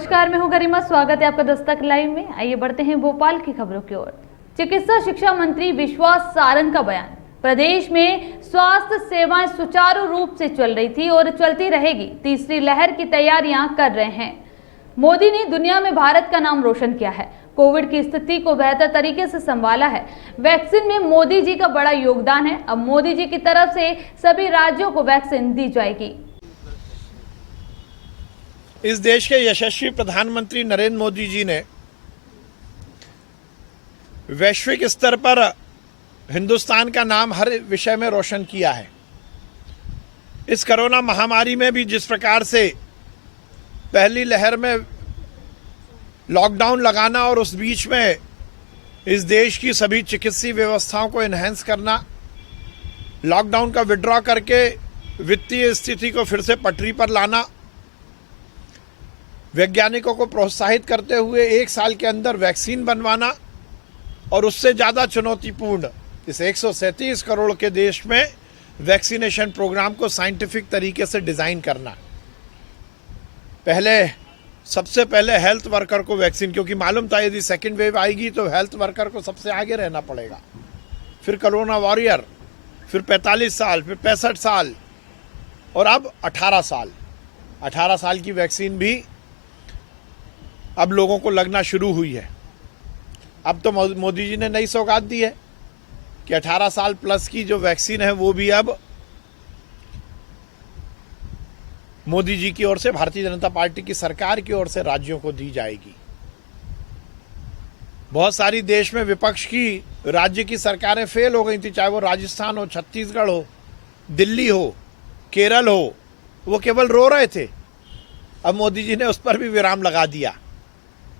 नमस्कार, मैं हूं गरिमा। स्वागत है आपका दस्तक लाइव में। आइए बढ़ते हैं भोपाल की खबरों की ओर। चिकित्सा शिक्षा मंत्री विश्वास सारंग का बयान। प्रदेश में स्वास्थ्य सेवाएं सुचारू रूप से चल रही थी और चलती रहेगी। तीसरी लहर की तैयारियां कर रहे हैं। मोदी ने दुनिया में भारत का नाम रोशन किया है। कोविड की स्थिति को बेहतर तरीके से संभाला है। वैक्सीन में मोदी जी का बड़ा योगदान है। अब मोदी जी की तरफ से सभी राज्यों को वैक्सीन दी जाएगी। इस देश के यशस्वी प्रधानमंत्री नरेंद्र मोदी जी ने वैश्विक स्तर पर हिंदुस्तान का नाम हर विषय में रोशन किया है। इस कोरोना महामारी में भी जिस प्रकार से पहली लहर में लॉकडाउन लगाना और उस बीच में इस देश की सभी चिकित्सीय व्यवस्थाओं को एनहेंस करना, लॉकडाउन का विड्रॉ करके वित्तीय स्थिति को फिर से पटरी पर लाना, वैज्ञानिकों को प्रोत्साहित करते हुए 1 साल के अंदर वैक्सीन बनवाना और उससे ज़्यादा चुनौतीपूर्ण इस 137 करोड़ के देश में वैक्सीनेशन प्रोग्राम को साइंटिफिक तरीके से डिज़ाइन करना। सबसे पहले हेल्थ वर्कर को वैक्सीन, क्योंकि मालूम था यदि सेकेंड वेव आएगी तो हेल्थ वर्कर को सबसे आगे रहना पड़ेगा। फिर कोरोना वॉरियर, फिर 45 साल, फिर 65 साल और अब 18 साल। 18 साल की वैक्सीन भी अब लोगों को लगना शुरू हुई है। अब तो मोदी जी ने नई सौगात दी है कि 18 साल प्लस की जो वैक्सीन है वो भी अब मोदी जी की ओर से, भारतीय जनता पार्टी की सरकार की ओर से राज्यों को दी जाएगी। बहुत सारी देश में विपक्ष की राज्य की सरकारें फेल हो गई थी, चाहे वो राजस्थान हो, छत्तीसगढ़ हो, दिल्ली हो, केरल हो, वो केवल रो रहे थे। अब मोदी जी ने उस पर भी विराम लगा दिया।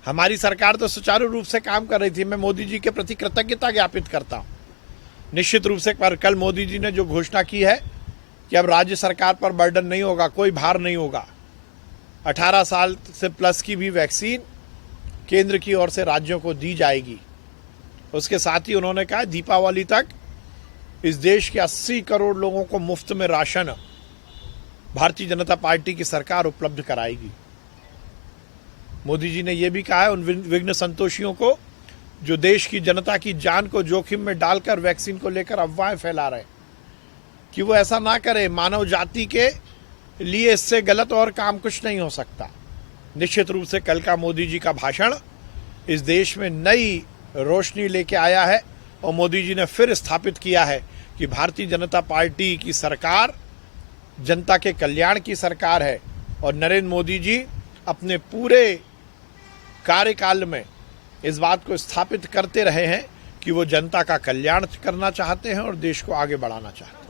हमारी सरकार तो सुचारू रूप से काम कर रही थी। मैं मोदी जी के प्रति कृतज्ञता ज्ञापित करता हूँ। निश्चित रूप से पर कल मोदी जी ने जो घोषणा की है कि अब राज्य सरकार पर बर्डन नहीं होगा, कोई भार नहीं होगा। 18 साल से प्लस की भी वैक्सीन केंद्र की ओर से राज्यों को दी जाएगी। उसके साथ ही उन्होंने कहा दीपावली तक इस देश के 80 करोड़ लोगों को मुफ्त में राशन भारतीय जनता पार्टी की सरकार उपलब्ध कराएगी। मोदी जी ने यह भी कहा है उन विघ्न संतोषियों को जो देश की जनता की जान को जोखिम में डालकर वैक्सीन को लेकर अफवाहें फैला रहे, कि वो ऐसा ना करे। मानव जाति के लिए इससे गलत और काम कुछ नहीं हो सकता। निश्चित रूप से कल का मोदी जी का भाषण इस देश में नई रोशनी लेके आया है और मोदी जी ने फिर स्थापित किया है कि भारतीय जनता पार्टी की सरकार जनता के कल्याण की सरकार है और नरेंद्र मोदी जी अपने पूरे कार्यकाल में इस बात को स्थापित करते रहे हैं कि वो जनता का कल्याण करना चाहते हैं और देश को आगे बढ़ाना चाहते हैं।